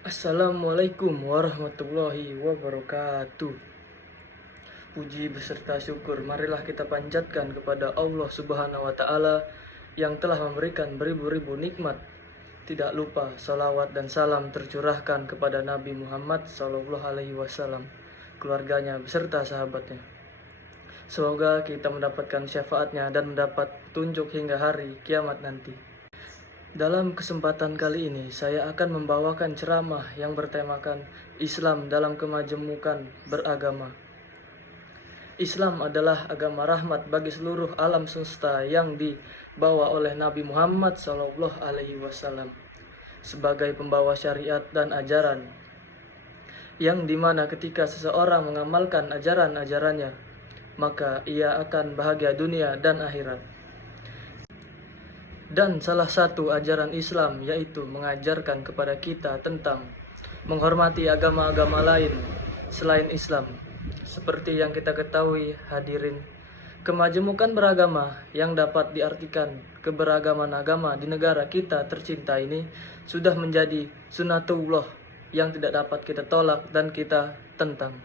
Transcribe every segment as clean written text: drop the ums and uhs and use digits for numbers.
Assalamualaikum warahmatullahi wabarakatuh. Puji beserta syukur marilah kita panjatkan kepada Allah Subhanahu wa Ta'ala yang telah memberikan beribu-ribu nikmat. Tidak lupa salawat dan salam tercurahkan kepada Nabi Muhammad SAW, keluarganya beserta sahabatnya. Semoga kita mendapatkan syafaatnya dan mendapat tunjuk hingga hari kiamat nanti. Dalam kesempatan kali ini, saya akan membawakan ceramah yang bertemakan Islam dalam kemajemukan beragama. Islam adalah agama rahmat bagi seluruh alam semesta yang dibawa oleh Nabi Muhammad SAW sebagai pembawa syariat dan ajaran, yang dimana ketika seseorang mengamalkan ajaran-ajarannya, maka ia akan bahagia dunia dan akhirat. Dan salah satu ajaran Islam yaitu mengajarkan kepada kita tentang menghormati agama-agama lain selain Islam. Seperti yang kita ketahui hadirin, kemajemukan beragama yang dapat diartikan keberagaman agama di negara kita tercinta ini sudah menjadi sunnatullah yang tidak dapat kita tolak dan kita tentang.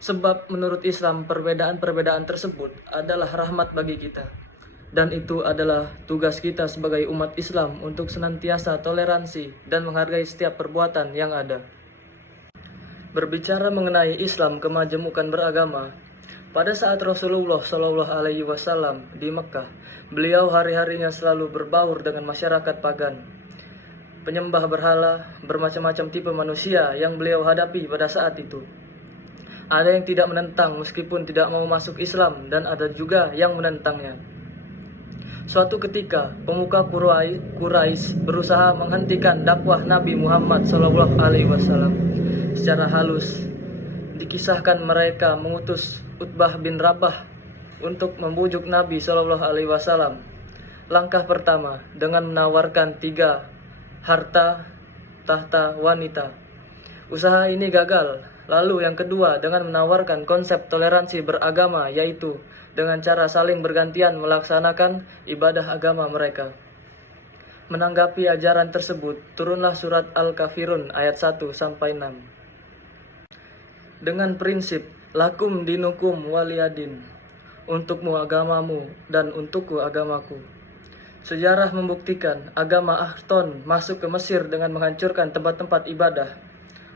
Sebab menurut Islam perbedaan-perbedaan tersebut adalah rahmat bagi kita. Dan itu adalah tugas kita sebagai umat Islam untuk senantiasa toleransi dan menghargai setiap perbuatan yang ada. Berbicara mengenai Islam kemajemukan beragama, pada saat Rasulullah SAW di Mekah, beliau hari-harinya selalu berbaur dengan masyarakat pagan, penyembah berhala, bermacam-macam tipe manusia yang beliau hadapi pada saat itu. Ada yang tidak menentang meskipun tidak mau masuk Islam, dan ada juga yang menentangnya. Suatu ketika, pemuka Quraisy berusaha menghentikan dakwah Nabi Muhammad SAW. Secara halus, dikisahkan mereka mengutus Utbah bin Rabah untuk membujuk Nabi SAW. Langkah pertama dengan menawarkan 3 harta, tahta, wanita. Usaha ini gagal. Lalu yang kedua dengan menawarkan konsep toleransi beragama, yaitu dengan cara saling bergantian melaksanakan ibadah agama mereka. Menanggapi ajaran tersebut, turunlah surat Al-Kafirun ayat 1-6. Dengan prinsip lakum dinukum waliyadin, untukmu agamamu dan untukku agamaku. Sejarah membuktikan agama Akhton masuk ke Mesir dengan menghancurkan tempat-tempat ibadah.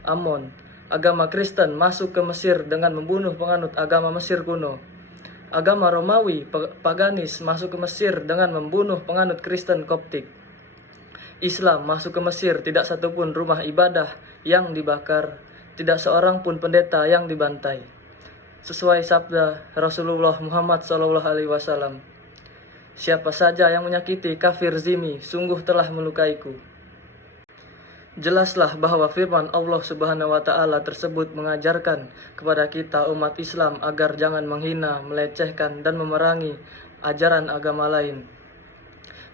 Amon, agama Kristen masuk ke Mesir dengan membunuh penganut agama Mesir kuno. Agama Romawi paganis masuk ke Mesir dengan membunuh penganut Kristen Koptik. Islam masuk ke Mesir, tidak satupun rumah ibadah yang dibakar, tidak seorang pun pendeta yang dibantai. Sesuai sabda Rasulullah Muhammad SAW, siapa saja yang menyakiti kafir zimmi, sungguh telah melukaiku. Jelaslah bahwa firman Allah Subhanahu wa Ta'ala tersebut mengajarkan kepada kita umat Islam agar jangan menghina, melecehkan, dan memerangi ajaran agama lain.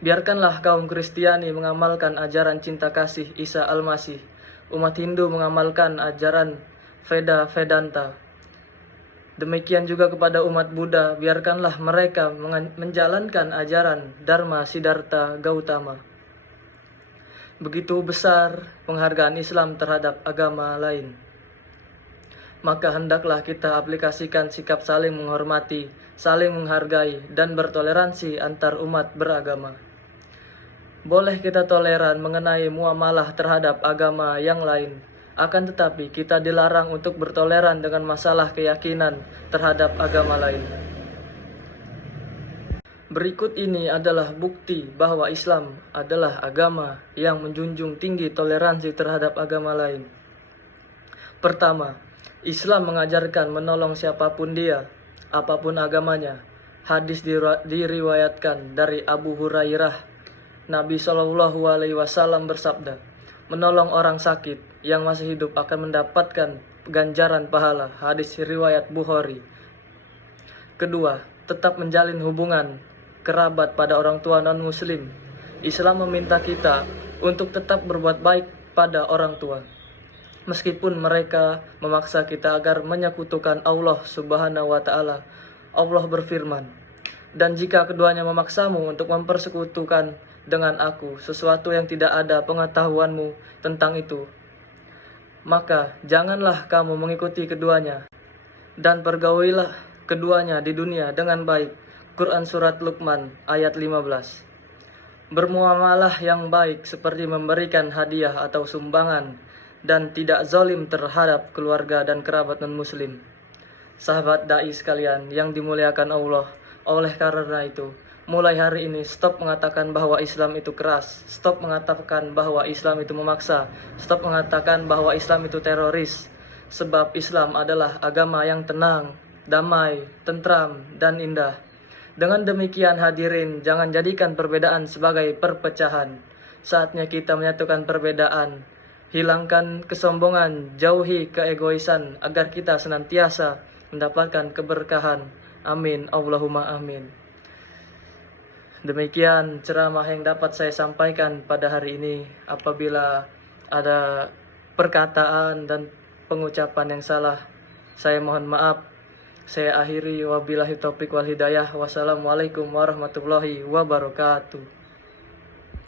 Biarkanlah kaum Kristiani mengamalkan ajaran cinta kasih Isa Al-Masih. Umat Hindu mengamalkan ajaran Vedanta. Demikian juga kepada umat Buddha, biarkanlah mereka menjalankan ajaran Dharma Siddhartha Gautama. Begitu besar penghargaan Islam terhadap agama lain, maka hendaklah kita aplikasikan sikap saling menghormati, saling menghargai, dan bertoleransi antar umat beragama. Boleh kita toleran mengenai muamalah terhadap agama yang lain, akan tetapi kita dilarang untuk bertoleran dengan masalah keyakinan terhadap agama lain. Berikut ini adalah bukti bahwa Islam adalah agama yang menjunjung tinggi toleransi terhadap agama lain. Pertama, Islam mengajarkan menolong siapapun dia, apapun agamanya. Hadis diriwayatkan dari Abu Hurairah, Nabi SAW bersabda, menolong orang sakit yang masih hidup akan mendapatkan ganjaran pahala. Hadis riwayat Bukhari. Kedua, tetap menjalin hubungan kerabat pada orang tua non-muslim. Islam meminta kita untuk tetap berbuat baik pada orang tua, meskipun mereka memaksa kita agar menyekutukan Allah Subhanahu wa Ta'ala. Allah berfirman Dan jika keduanya memaksamu untuk mempersekutukan dengan aku sesuatu yang tidak ada pengetahuanmu tentang itu, maka janganlah kamu mengikuti keduanya, dan pergaulilah keduanya di dunia dengan baik. Quran Surat Luqman ayat 15. Bermuamalah yang baik seperti memberikan hadiah atau sumbangan, dan tidak zalim terhadap keluarga dan kerabat non-muslim. Sahabat dai sekalian yang dimuliakan Allah, oleh karena itu, mulai hari ini stop mengatakan bahwa Islam itu keras, stop mengatakan bahwa Islam itu memaksa, stop mengatakan bahwa Islam itu teroris. Sebab Islam adalah agama yang tenang, damai, tentram, dan indah. Dengan demikian hadirin, jangan jadikan perbedaan sebagai perpecahan. Saatnya kita menyatukan perbedaan. Hilangkan kesombongan, jauhi keegoisan agar kita senantiasa mendapatkan keberkahan. Amin, Allahumma amin. Demikian ceramah yang dapat saya sampaikan pada hari ini. Apabila ada perkataan dan pengucapan yang salah, saya mohon maaf. Saya akhiri, wabillahi taufiq wal hidayah. Wassalamualaikum warahmatullahi wabarakatuh.